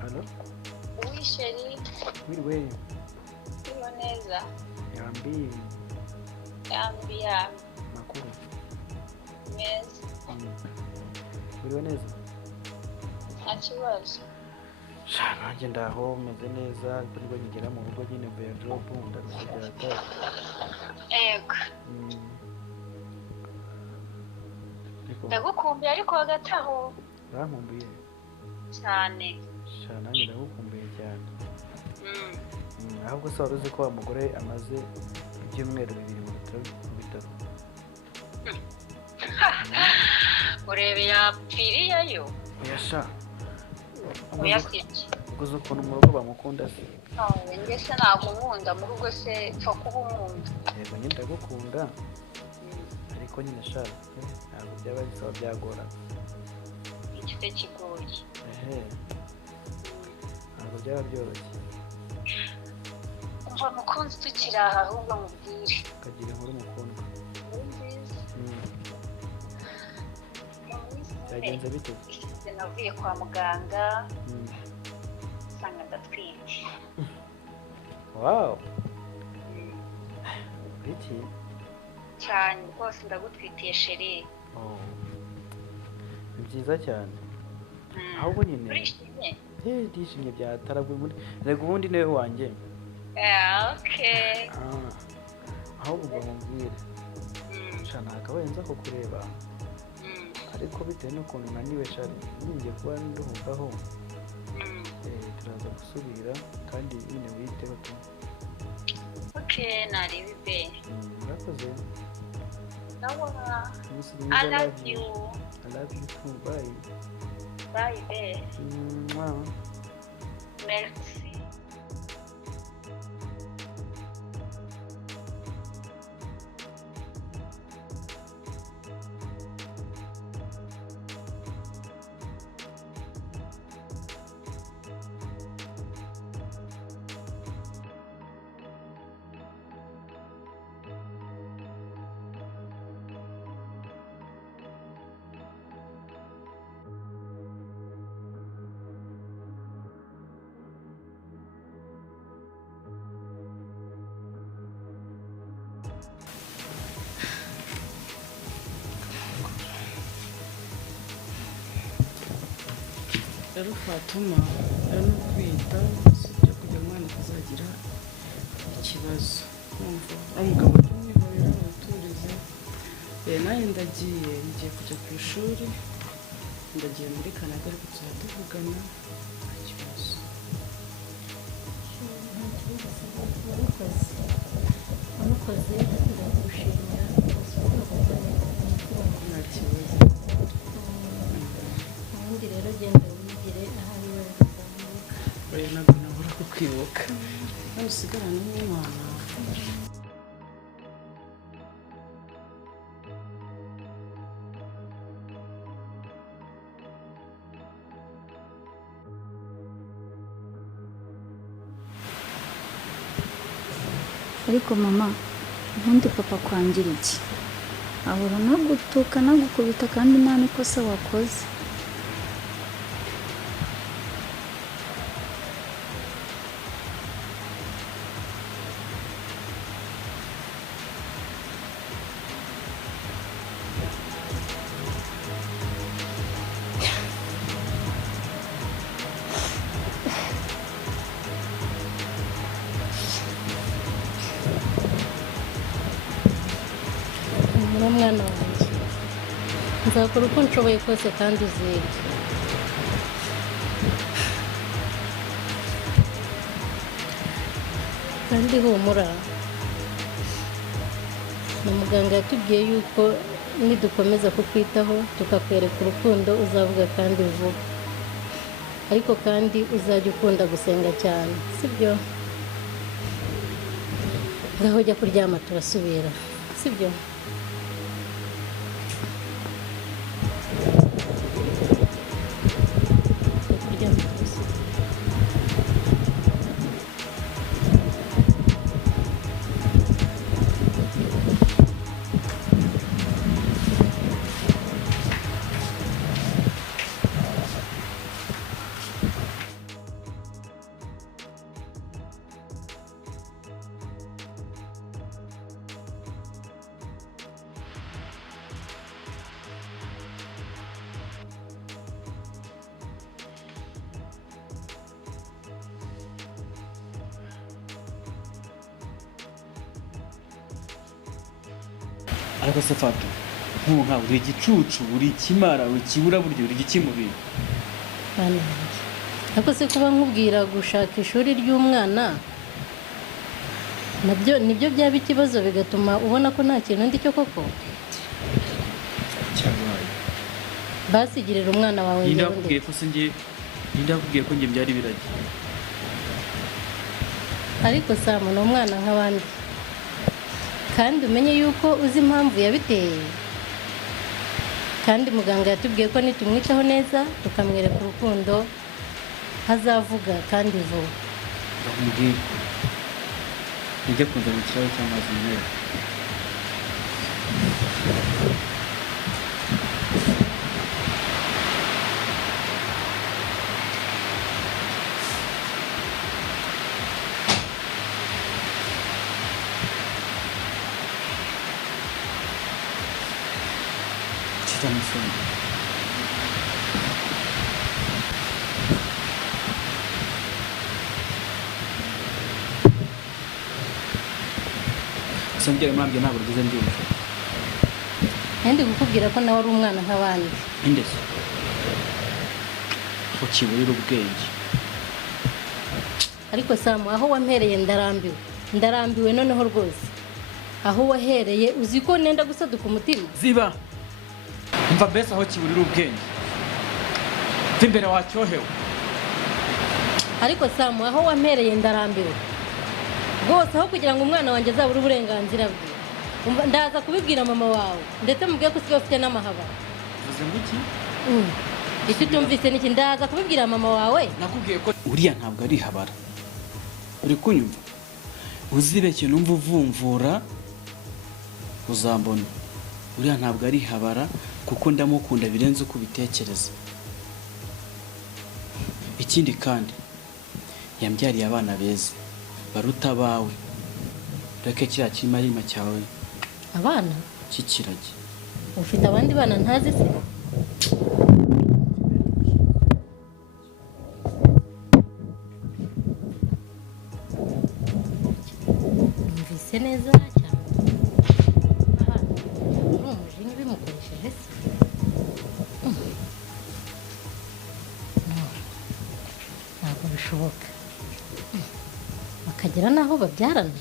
Halo? Oui, chérie. Wiriwe. Iyo neza. Yambi. Yambia. Makuru. Meza. Wiriwe neza. Nta kibazo. Nanjye ndaho meze neza ariko nibwo ngera mu rugo nyine mvuye job ndarushaka. Ego. Ndagukumbuye ariko hagataho. Urankumbuye? Cyane. Nanjye ndagukumbuye cyane. Ahubwo se wari uzi ko wa mugore amaze ibyumweru 2 mu bitaro? Urebe yapfiriyeyo? Oyasha. Oyasiki. Uguze ukuntu mu rugo bamukunda se? Njye se ntabwo nkunda mu rugo se pfa kuba unkunda. Yego nyine ndagukunda. Ariko nyine sha ntabwo byaba bisaba byagora. Igite kigoye. Ntabwo byaba byoroshye. Umva mukunzi tukiri aha ahubwo mubwire. Kagira inkuru mukundwa. Byagenze bite? Navuye kwa muganga. Sanga ndatwite. Wow. Iki? Cyane rwose ndagutwitiye chérie. Ni byiza cyane. Ahubwo nyine. Urishimye? Ndishimye byataragwe muri. Rego ubundi niwe wanjye. Okay. Ahubwo bamubwire. Cyane akawenza ko kureba. Ariko bitewe n'ukuntu naniwe shari ningiye kuba nduhukaho. Turaza gusubira kandi nyine witeho tu. Okay, nari bibe. Murakoze. Nawa. I love you. I love you too. Bye. Bye, babe. Merci. Rero Fatuma no kwita sibyo kugira umwana kuzagira ikibazo. Umva umugabo tumwihorera uturize. Nayo ngiye kujya ku ishuri. Ndagiye muri Canada ariko tuzatuvugana ikibazo. Amukoze ndagushimira nta kibazo. Ubundi rero genda wigire ahari wese uzamuka. Oya ntabwo nabura kukwibuka. Hano usigarana n'umwana. Ariko mama, ubundi papa kwangira iki? Ahora nagutuka nagukubita kandi nta n'ikosa wakoze. Mwana wanjye nzakora uko nshoboye kose kandi uzige. Kandi humura, na muganga yatubwiye yuko nidukomeza kukwitaho tukakwereka urukundo uzavuga kandi vuba. Ariko kandi uzajya ukunda gusenga cyane, sibyo? Ngaho jya kuryama turasubira, sibyo? ariko se Fatou nk'ubu nkawe uri igicucu uri ikimara uri ikibura buryo uri igikimubiri bana banjye ariko se kuba nkubwira gushaka ishuri ry'umwana nabyo nibyo byaba ikibazo bigatuma ubona ko nta kintu ndi cyo koko cyabaye basigirira umwana wawe ninde njyewe wakubwiye ndetse. ko se njye ninde wakubwiye ko njye byari biragi ariko Sam ni umwana nk'abandi kandi umenye yuko uzi impamvu yabiteye kandi muganga yatubwiye ko nitumwitaho neza tukamwereka urukundo hazavuga kandi vuba ndamubwira nijya kunza mu kirahuri cy'amazi meza kitamusoni gusa mbwira mwambye ntabwo rugeze ndumva kandi kukubwira ko nawe ari umwana nk'abandi inde se ko kiburira ubwenge ariko Sam aho wampereye ndarambiwe noneho rwose aho wahereye uzi ko nenda gusaduka umutima ziba umva mbese aho kiburira ubwenge mva imbere wacyohewe ariko Sam aho wampereye ndarambiwe rwose aho kugira ngo umwana wanjye azabure uburenganzira bwe ndaza kubibwira mama wawe ndetse mubwiye ko usigaye ufite n'amahaba uvuze ngo iki icyo utumvise niki ndaza kubibwira mama wawe nakubwiye ko uriya ntabwo ari habara uri kunyumva uzibeshye numva uvumvura uzambona uriya ntabwo ari habara kuko ndamukunda birenze uko ubitekereza ikindi kandi yambyariye abana beza baruta abawe reka kiriya kimarima cyawe abana kikirage ufite abandi bana ntazi se numvise neza cyane abana uri umujinya bimukoresheje se ntabwo bishoboka bakagera n'aho babyarana